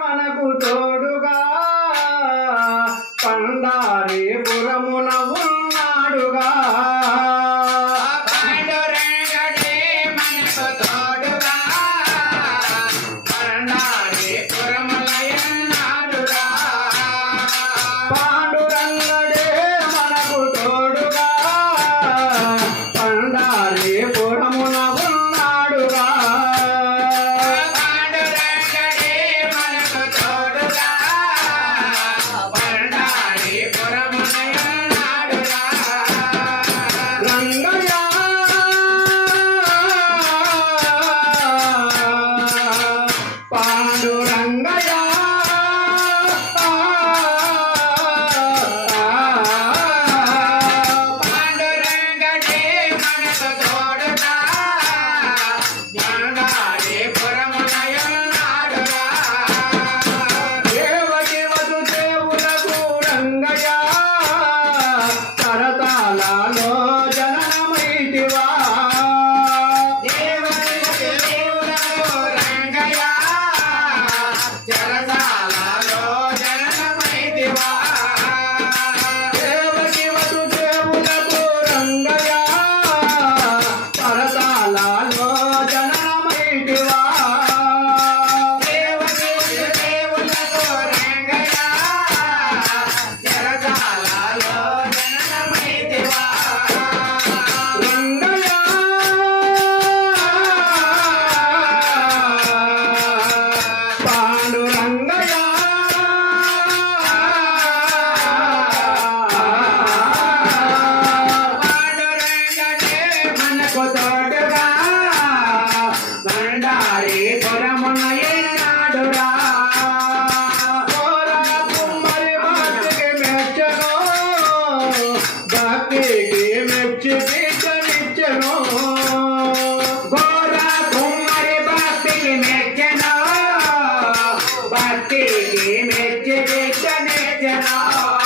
మనకు తోడుగా that out.